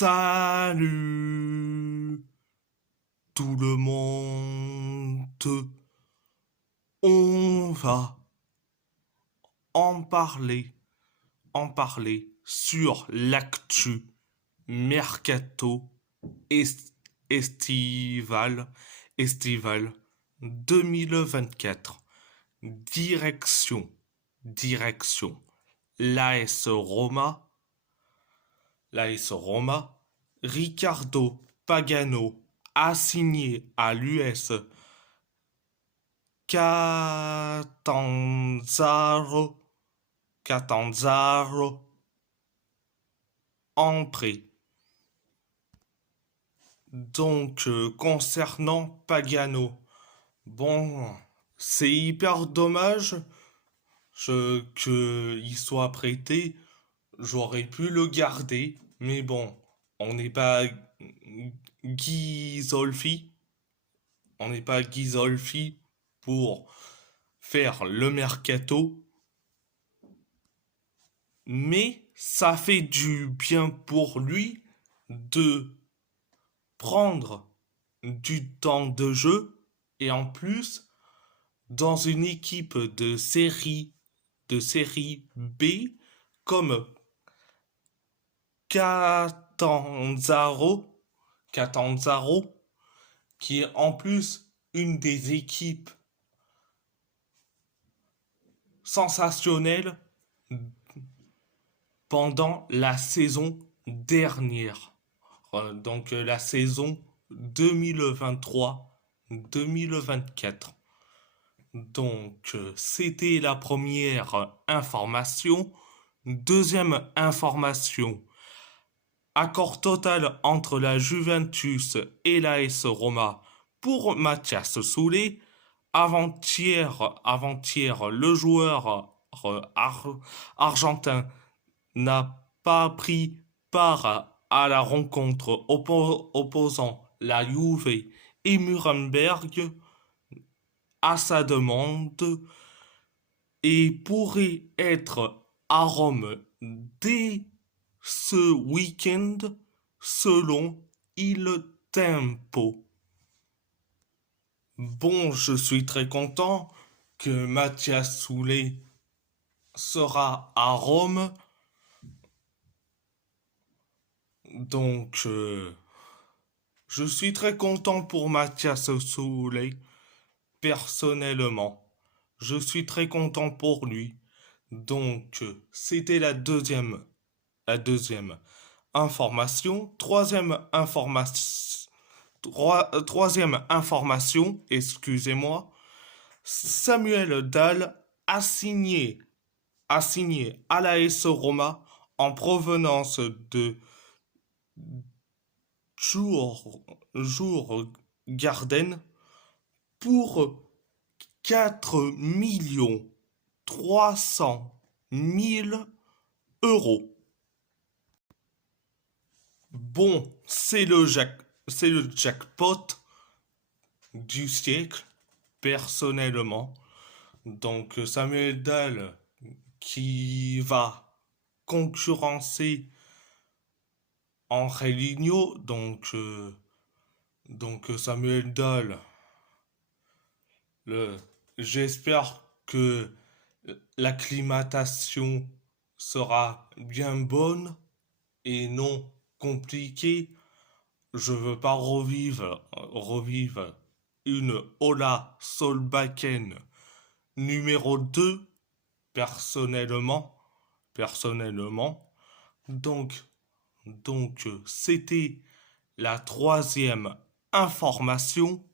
Salut tout le monde, on va en parler, sur l'actu mercato estival, estival 2024. Direction l'AS Roma, Riccardo Pagano a signé à l'US Catanzaro en prêt. Donc, concernant Pagano, bon, c'est hyper dommage qu'il soit prêté. J'aurais pu le garder, mais bon, on n'est pas Ghisolfi. On n'est pas Ghisolfi pour faire le mercato. Mais ça fait du bien pour lui de prendre du temps de jeu et en plus dans une équipe de série B comme Catanzaro, qui est en plus une des équipes sensationnelles pendant la saison dernière. Donc la saison 2023-2024. Donc c'était la première information. Deuxième information. Accord total entre la Juventus et l'AS Roma pour Mathias Soulé. Avant-hier, le joueur argentin n'a pas pris part à la rencontre opposant la Juve et Nuremberg à sa demande et pourrait être à Rome dès ce week-end selon Il Tempo. Bon, je suis très content que Mathias Soulé sera à Rome. Donc, je suis très content pour Mathias Soulé, personnellement. Je suis très content pour lui. Donc, c'était la deuxième information. Troisième information, excusez-moi. Samuel Dahl a signé à l'AS Roma en provenance de Jour Garden pour 4 300 000 euros. Bon, c'est le jackpot du siècle, personnellement. Donc Samuel Dahl qui va concurrencer Angelino, donc Samuel Dahl, j'espère que l'acclimatation sera bien bonne et non compliquée. Je veux pas revivre une Ola Solbakken numéro 2 personnellement. Donc, c'était la troisième information.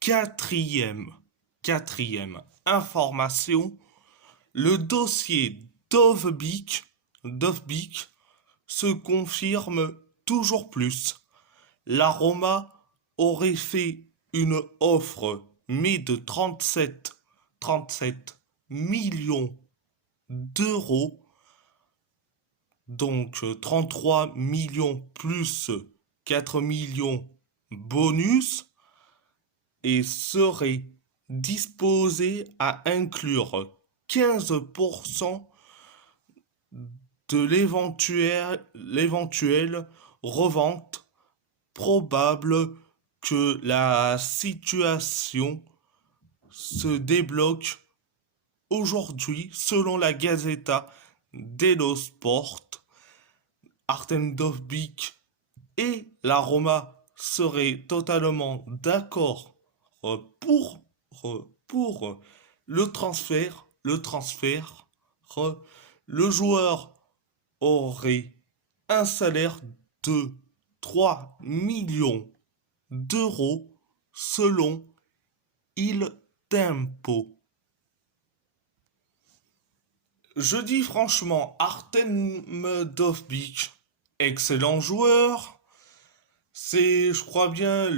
Quatrième information, le dossier Dovbyk se confirme toujours plus. La Roma aurait fait une offre mais de 37 millions d'euros, donc 33 millions plus 4 millions bonus, et serait disposé à inclure 15% de l'éventuelle revente probable que la situation se débloque aujourd'hui selon la Gazzetta dello Sport. Artem Dovbyk et la Roma seraient totalement d'accord pour, pour le transfert. Le joueur aurait un salaire de 3 millions d'euros selon Il Tempo. Je dis franchement, Artem Dovbyk, excellent joueur. C'est, je crois bien,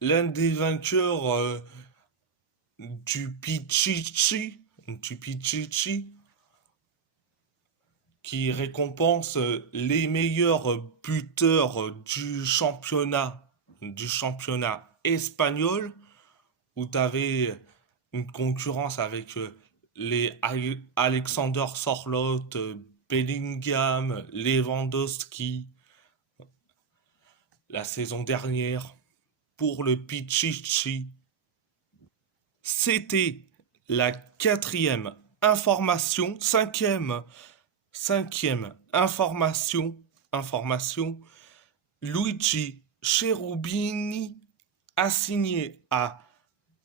l'un des vainqueurs du Pichichi, qui récompense les meilleurs buteurs du championnat espagnol, où tu avais une concurrence avec les Alexander Sorloth, Bellingham, Lewandowski la saison dernière pour le Pichichi. C'était la quatrième information, cinquième information. Luigi Cherubini a signé à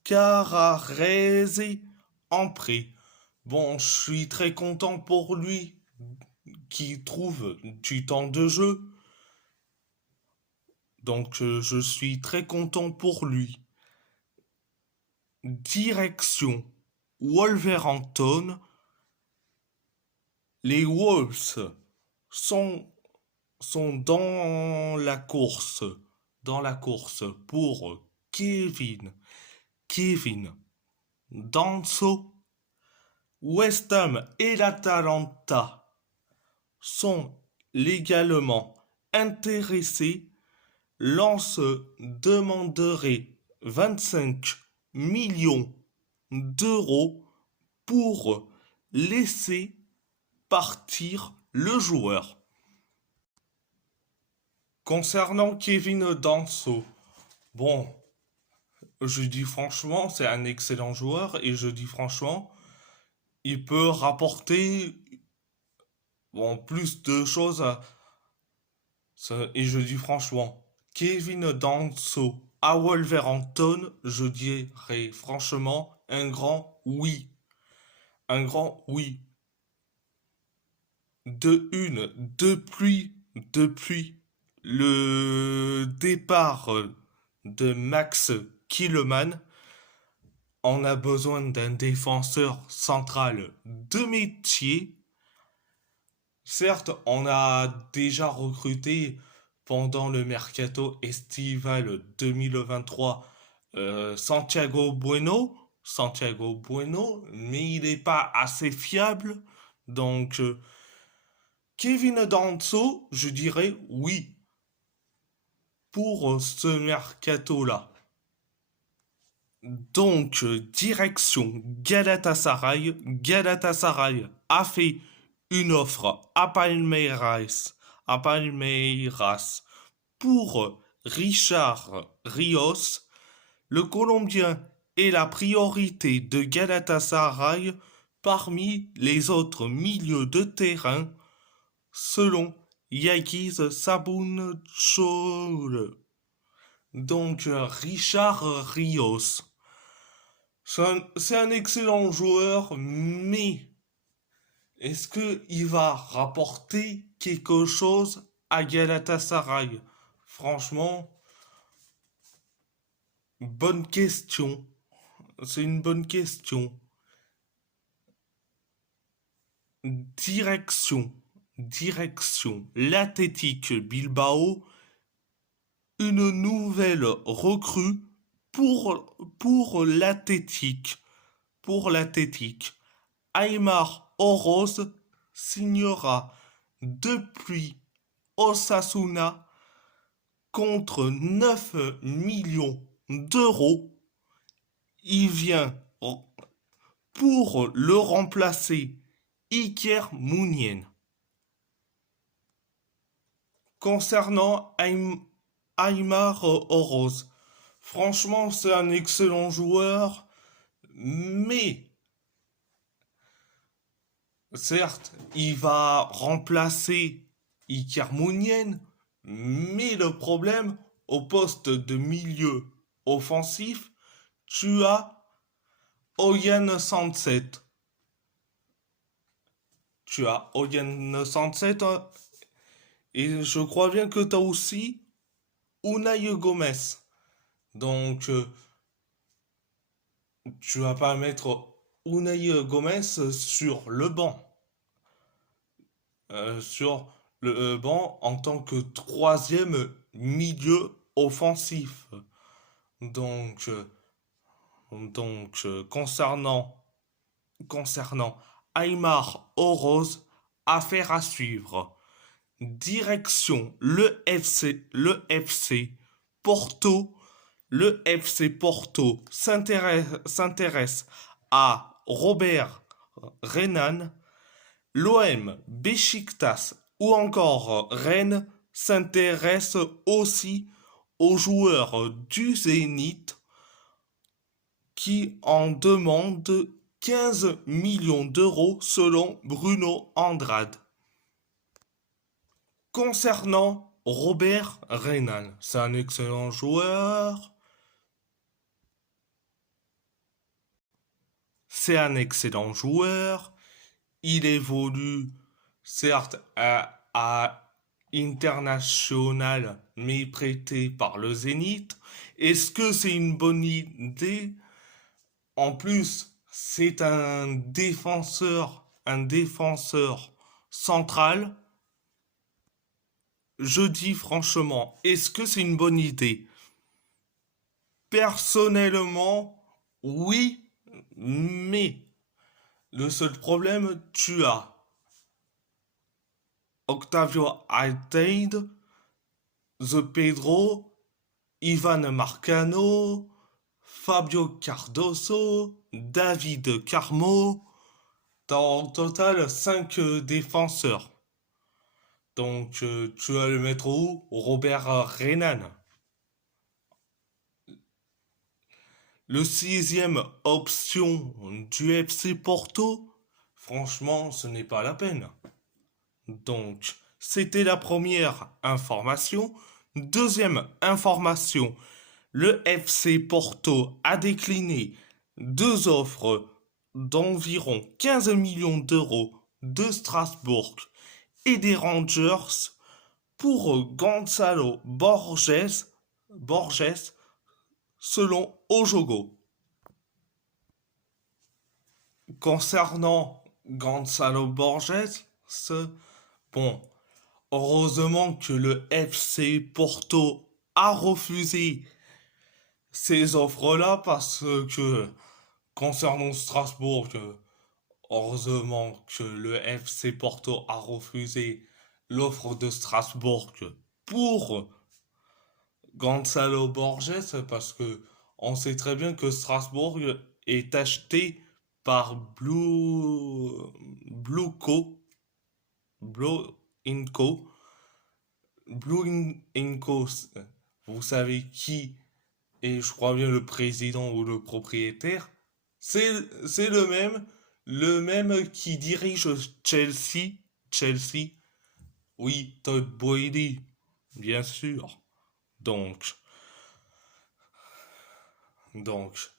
Carrarese en prêt. Bon, je suis très content pour lui qui trouve du temps de jeu. Donc je suis très content pour lui. Direction Wolverhampton. Les Wolves sont, sont dans la course pour Kevin Danso. West Ham et l'Atalanta sont légalement intéressés. Lens demanderait 25 millions d'euros pour laisser partir le joueur. Concernant Kevin Danso, bon, je dis franchement, c'est un excellent joueur et je dis franchement, il peut rapporter bon, plus de choses. Et je dis franchement, Kevin Danso à Wolverhampton, je dirais franchement un grand oui. Un grand oui. Depuis le départ de Max Killeman, on a besoin d'un défenseur central de métier. Certes, on a déjà recruté pendant le mercato estival 2023 Santiago Bueno, mais il n'est pas assez fiable. Donc, Kevin Danso, je dirais oui pour ce mercato-là. Donc, direction Galatasaray. Galatasaray a fait une offre à Palmeiras pour Richard Rios. Le Colombien est la priorité de Galatasaray parmi les autres milieux de terrain, selon Yagiz Sabunçoğlu. Donc, Richard Rios. C'est un excellent joueur, mais est-ce qu'il va rapporter quelque chose à Galatasaray? Franchement, bonne question. C'est une bonne question. Direction l'Athletic Bilbao, une nouvelle recrue pour l'Athletic. Aymar Oroz signera depuis Osasuna contre 9 millions d'euros. Il vient pour le remplacer Iker Mounien. Concernant Aymar Oroz, franchement, c'est un excellent joueur, mais certes, il va remplacer Iker Mounien, mais le problème, au poste de milieu offensif, tu as Oyen Sanset. Tu as Oyen Sanset et je crois bien que tu as aussi Unai Gomez. Donc, tu vas pas mettre Unai Gomez sur le banc. Sur le banc en tant que troisième milieu offensif. Donc, concernant Aymar Oroz, affaire à suivre. Direction le FC Porto. Le FC Porto s'intéresse à Robert Renan. L'OM, Beşiktaş ou encore Rennes s'intéressent aussi aux joueurs du Zénith qui en demandent 15 millions d'euros selon Bruno Andrade. Concernant Robert Renan, c'est un excellent joueur. C'est un excellent joueur. Il évolue certes à international, mais prêté par le Zénith. Est-ce que c'est une bonne idée? En plus, c'est un défenseur central. Je dis franchement, est-ce que c'est une bonne idée? Personnellement, oui, mais le seul problème, tu as Octavio Alteide, The Pedro, Ivan Marcano, Fabio Cardoso, David Carmo. T'as en total 5 défenseurs. Donc tu vas le mettre où? Robert Renan. Le sixième option du FC Porto, franchement, ce n'est pas la peine. Donc, c'était la première information. Deuxième information, le FC Porto a décliné deux offres d'environ 15 millions d'euros de Strasbourg et des Rangers pour Gonzalo Borges selon Ojogo. Concernant Gonzalo Borges, bon, heureusement que le FC Porto a refusé ces offres-là parce que concernant Strasbourg, heureusement que le FC Porto a refusé l'offre de Strasbourg pour Gonzalo Borges parce que on sait très bien que Strasbourg est acheté par Blue Inco. Blue Inco, vous savez qui est, je crois bien, le président ou le propriétaire. C'est le même qui dirige Chelsea. Chelsea. Oui, Todd Boehly, bien sûr. Donc,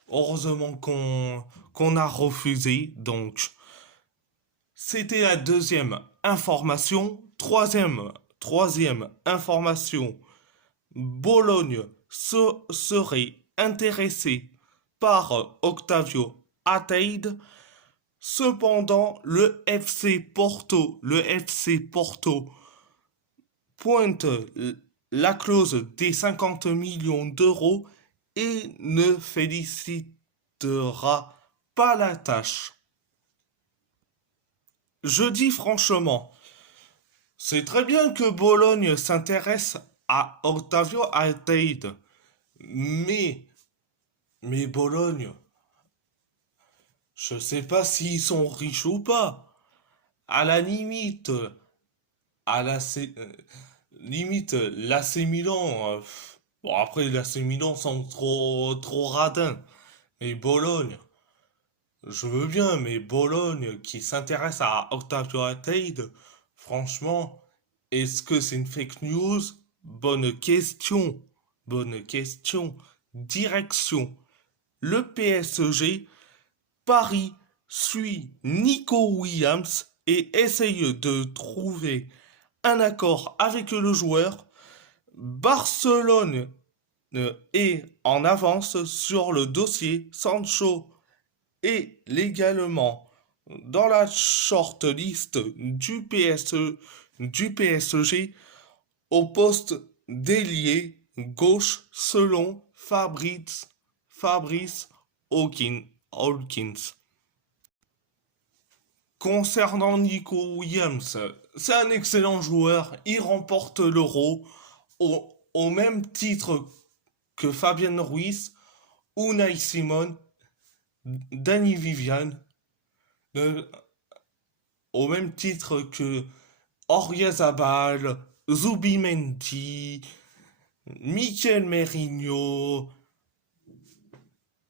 heureusement qu'on a refusé. Donc, c'était la deuxième information. Troisième information. Bologne serait intéressé par Octavio Ateid. Cependant, le FC Porto pointe la clause des 50 millions d'euros et ne félicitera pas la tâche. Je dis franchement, c'est très bien que Bologne s'intéresse à Octavio Alteid, mais, mais Bologne, je sais pas s'ils sont riches ou pas. À la limite, à la limite, l'AC Milan. Bon, après, l'AC Milan sont trop radins. Mais Bologne, je veux bien, mais Bologne qui s'intéresse à Octavio Ateides, franchement, est-ce que c'est une fake news? Bonne question. Bonne question. Direction. Le PSG, Paris suit Nico Williams et essaye de trouver un accord avec le joueur. Barcelone est en avance sur le dossier. Sancho est légalement dans la shortlist du PSG au poste d'ailier gauche selon Fabrice Hawkins. Concernant Nico Williams, c'est un excellent joueur, il remporte l'Euro au même titre que Fabien Ruiz, Unai Simon, Danny Vivian, euh, au même titre que Oyarzabal, Zubimendi, Mikel Merino,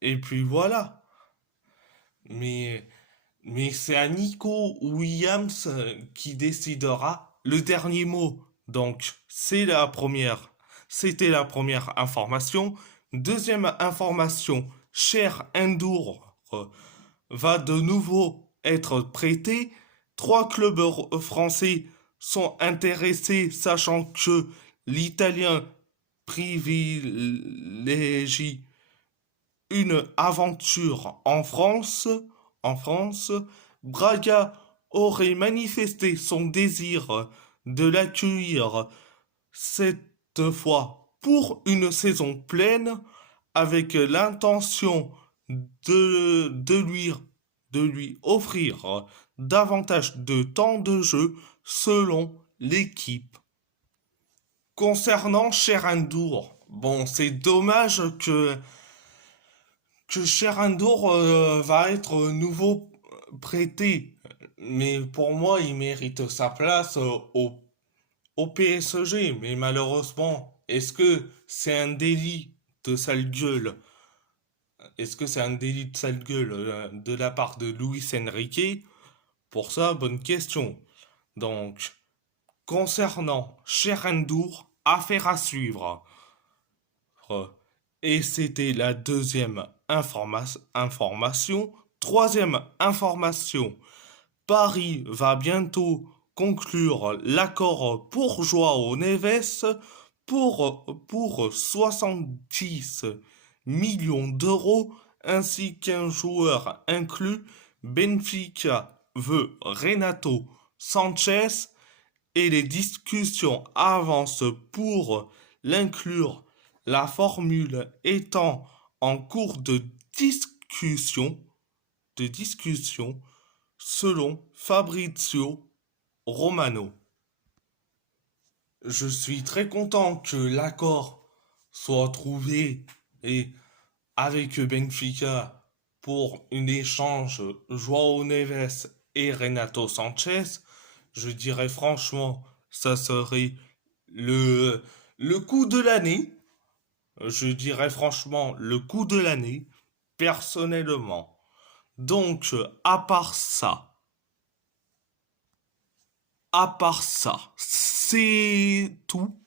et puis voilà. Mais, mais c'est à Nico Williams qui décidera le dernier mot. Donc, c'était la première information. Deuxième information, Cher Endur va de nouveau être prêté. Trois clubs français sont intéressés, sachant que l'Italien privilégie une aventure en France. En France, Braga aurait manifesté son désir de l'accueillir cette fois pour une saison pleine avec l'intention de lui offrir davantage de temps de jeu selon l'équipe. Concernant Cherendour, bon, c'est dommage que Cherendour va être nouveau prêté, mais pour moi, il mérite sa place au PSG. Mais malheureusement, est-ce que c'est un délit de sale gueule? Est-ce que c'est un délit de sale gueule de la part de Luis Enrique? Pour ça, bonne question. Donc, concernant Cherendour, affaire à suivre. Et c'était la deuxième information. Troisième information, Paris va bientôt conclure l'accord pour Joao Neves pour 70 millions d'euros ainsi qu'un joueur inclus. Benfica veut Renato Sanchez et les discussions avancent pour l'inclure, la formule étant en cours discussion, de discussion selon Fabrizio Romano. Je suis très content que l'accord soit trouvé et avec Benfica pour un échange Joao Neves et Renato Sanchez. Je dirais franchement, ça serait le coup de l'année. Je dirais franchement le coup de l'année, personnellement. Donc, à part ça, c'est tout.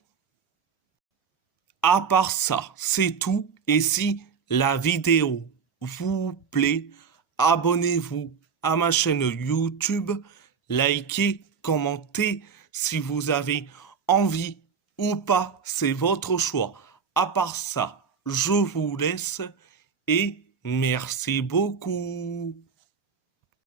À part ça, c'est tout. Et si la vidéo vous plaît, abonnez-vous à ma chaîne YouTube, likez, commentez si vous avez envie ou pas, c'est votre choix. À part ça, je vous laisse et merci beaucoup.